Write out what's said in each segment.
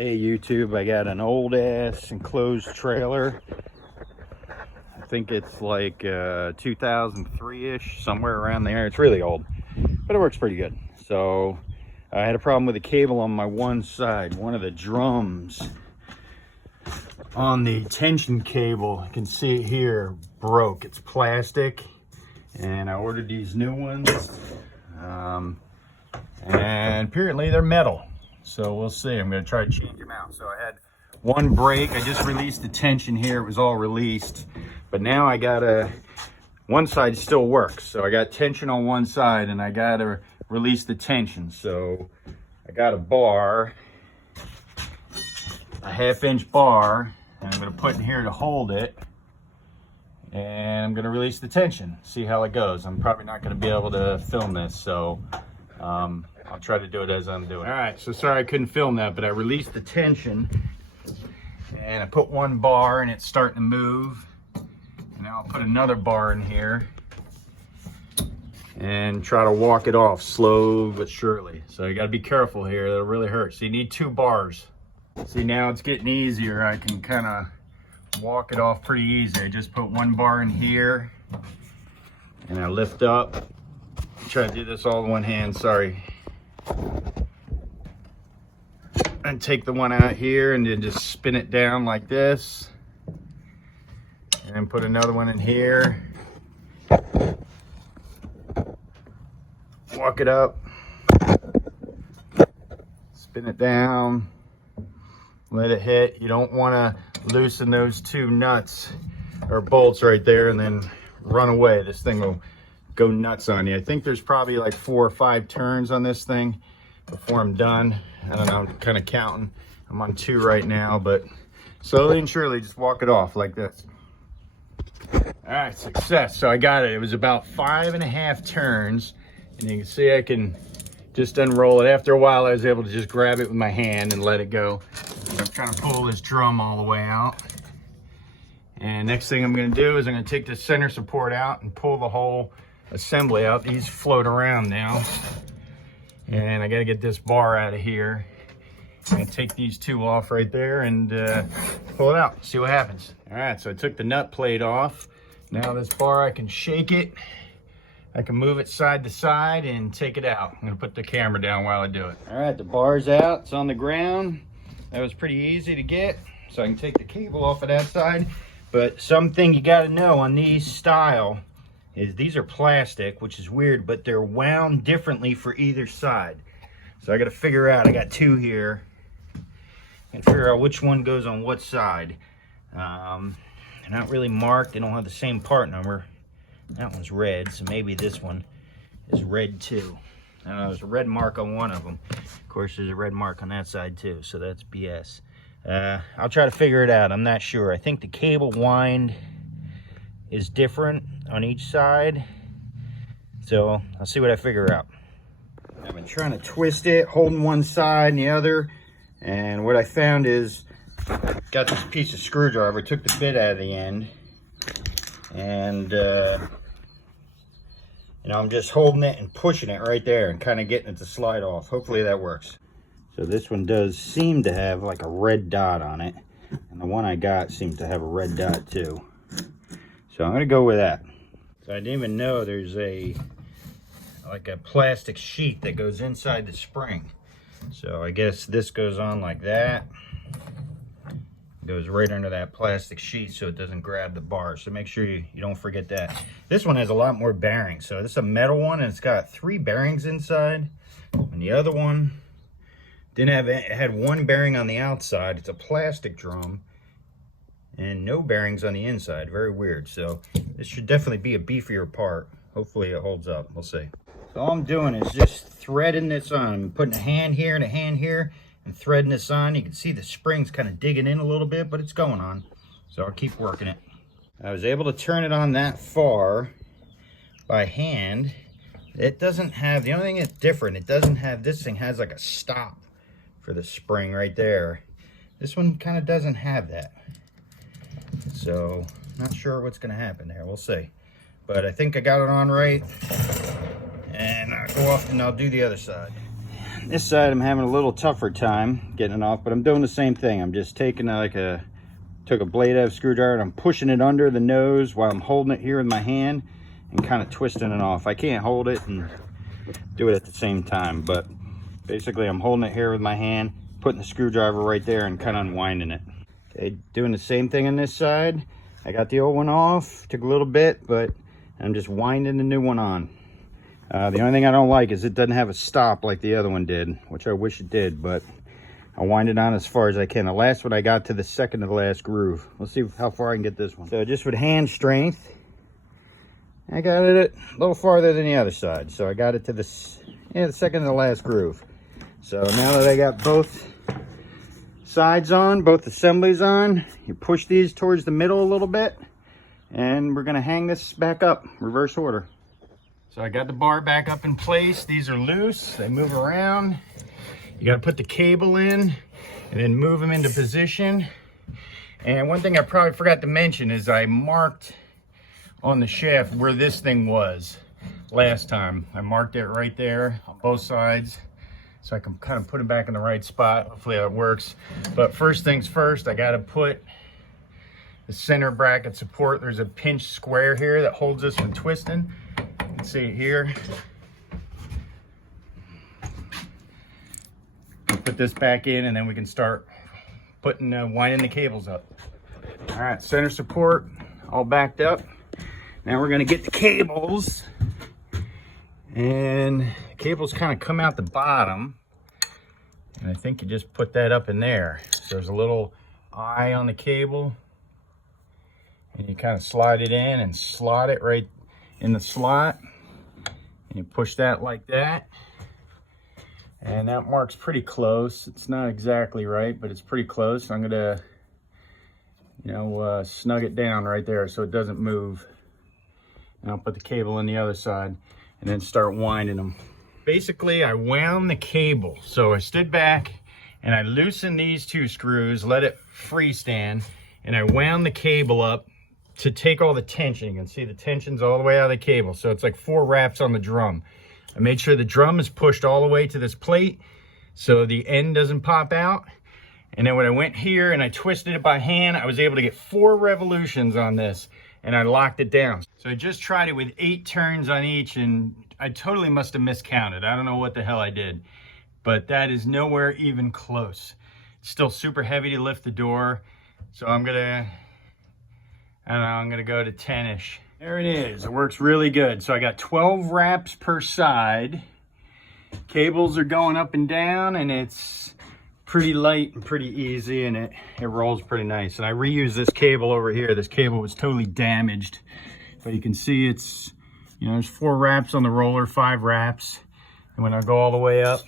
Hey YouTube, I got an old ass enclosed trailer. I think it's like 2003-ish, somewhere around there. It's really old, but it works pretty good. So I had a problem with the cable on my one side. One of the drums on the tension cable, you can see it here, broke. It's plastic, and I ordered these new ones, and apparently they're metal. So we'll see. I'm going to try to change them out. So I had one break. I just released the tension here. It was all released. But now I got one side still works. So I got tension on one side and I got to release the tension. So I got a bar, a 1/2-inch bar, and I'm going to put in here to hold it. And I'm going to release the tension. See how it goes. I'm probably not going to be able to film this. So I'll try to do it as I'm doing. All right, so sorry I couldn't film that, but I released the tension and I put one bar and it's starting to move. And now I'll put another bar in here and try to walk it off slow but surely. So you gotta be careful here, it'll really hurt. So you need 2 bars. See, now it's getting easier. I can kind of walk it off pretty easy. I just put one bar in here and I lift up. Try to do this all in one hand, sorry. And take the one out here and then just spin it down like this. And then put another one in here. Walk it up. Spin it down. Let it hit. You don't want to loosen those 2 nuts or bolts right there and then run away. This thing will go nuts on you. I think there's probably like 4 or 5 turns on this thing before I'm done. I don't know, I'm kind of counting. I'm on 2 right now, but slowly and surely just walk it off like this. All right, success. So I got it. It was about 5.5 turns, and you can see I can just unroll it. After a while, I was able to just grab it with my hand and let it go. I'm trying to pull this drum all the way out. And next thing I'm going to do is I'm going to take the center support out and pull the whole assembly out. These float around now. And I got to get this bar out of here. I'm going to take these 2 off right there and pull it out, see what happens. All right, so I took the nut plate off. Now this bar, I can shake it. I can move it side to side and take it out. I'm going to put the camera down while I do it. All right, the bar's out. It's on the ground. That was pretty easy to get. So I can take the cable off of that side. But something you got to know on these style is these are plastic, which is weird, but they're wound differently for either side. So I got to figure out, I got 2 here, and figure out which one goes on what side. They're not really marked. They don't have the same part number. That one's red, so maybe this one is red too. There's a red mark on one of them. Of course, there's a red mark on that side too, so that's BS. I'll try to figure it out. I'm not sure. I think the cable wind is different on each side, so I'll see what I figure out. I've been trying to twist it, holding one side and the other, and what I found is got this piece of screwdriver, took the bit out of the end, and I'm just holding it and pushing it right there and kind of getting it to slide off. Hopefully that works. So this one does seem to have like a red dot on it, and the one I got seemed to have a red dot too. So I'm gonna go with that. So I didn't even know there's like a plastic sheet that goes inside the spring. So I guess this goes on like that. It goes right under that plastic sheet so it doesn't grab the bar. So make sure you don't forget that. This one has a lot more bearings. So this is a metal one and it's got 3 bearings inside. And the other one didn't have, it had 1 bearing on the outside. It's a plastic drum and no bearings on the inside. Very weird. So this should definitely be a beefier part. Hopefully it holds up. We'll see. So all I'm doing is just threading this on. I'm putting a hand here and a hand here and threading this on. You can see the spring's kind of digging in a little bit, but it's going on. So I'll keep working it. I was able to turn it on that far by hand. It doesn't have, the only thing that's different, it doesn't have, this thing has like a stop for the spring right there. This one kind of doesn't have that. So not sure what's going to happen there. We'll see. But I think I got it on right. And I'll go off and I'll do the other side. this side I'm having a little tougher time getting it off, but I'm doing the same thing. I'm just taking took a blade out of a screwdriver and I'm pushing it under the nose while I'm holding it here with my hand and kind of twisting it off. I can't hold it and do it at the same time, but basically I'm holding it here with my hand, putting the screwdriver right there and kind of unwinding it. Okay, doing the same thing on this side. I got the old one off, took a little bit, but I'm just winding the new one on. The only thing I don't like is it doesn't have a stop like the other one did, which I wish it did, but I'll wind it on as far as I can. The last one I got to the second to the last groove. Let's see how far I can get this one. So just with hand strength, I got it a little farther than the other side. So I got it to the second to the last groove. So now that I got both sides on, both assemblies on, you push these towards the middle a little bit, and we're gonna hang this back up, reverse order. So I got the bar back up in place. These are loose, they move around. You got to put the cable in and then move them into position. And one thing I probably forgot to mention is I marked on the shaft where this thing was last time. I marked it right there on both sides so I can kind of put it back in the right spot. Hopefully that works. But first things first, I got to put the center bracket support. There's a pinch square here that holds this from twisting. You can see it here. Put this back in and then we can start putting winding the cables up. All right, center support all backed up. Now we're going to get the cables, and the cables kind of come out the bottom, and I think you just put that up in there. So there's a little eye on the cable, and you kind of slide it in and slot it right in the slot, and you push that like that. And that marks pretty close. It's not exactly right, but it's pretty close. I'm gonna, snug it down right there so it doesn't move. And I'll put the cable on the other side and then start winding them. Basically, I wound the cable. So I stood back and I loosened these two screws, let it freestand, and I wound the cable up to take all the tension. You can see the tension's all the way out of the cable. So it's like 4 wraps on the drum. I made sure the drum is pushed all the way to this plate so the end doesn't pop out. And then when I went here and I twisted it by hand, I was able to get 4 revolutions on this and I locked it down. So I just tried it with 8 turns on each and I totally must have miscounted. I don't know what the hell I did, but that is nowhere even close. It's still super heavy to lift the door. So I'm gonna go to 10-ish. There it is, it works really good. So I got 12 wraps per side. Cables are going up and down and it's pretty light and pretty easy and it rolls pretty nice. And I reused this cable over here. This cable was totally damaged, but you can see it's, there's 4 wraps on the roller, 5 wraps. And when I go all the way up,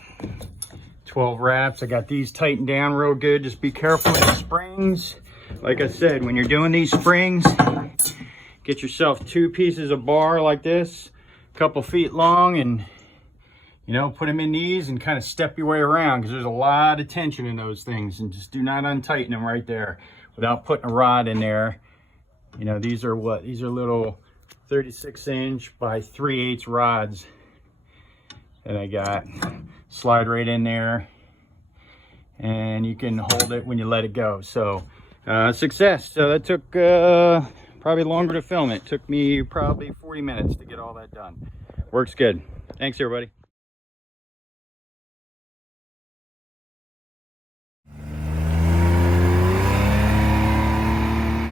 12 wraps. I got these tightened down real good. Just be careful with the springs. Like I said, when you're doing these springs, get yourself 2 pieces of bar like this, a couple feet long, and put them in these and kind of step your way around because there's a lot of tension in those things, and just do not untighten them right there without putting a rod in there. These are little 36-inch by 3/8 rods that I got. Slide right in there and you can hold it when you let it go. So success. So that took probably longer to film. It took me probably 40 minutes to get all that done. Works good. Thanks everybody.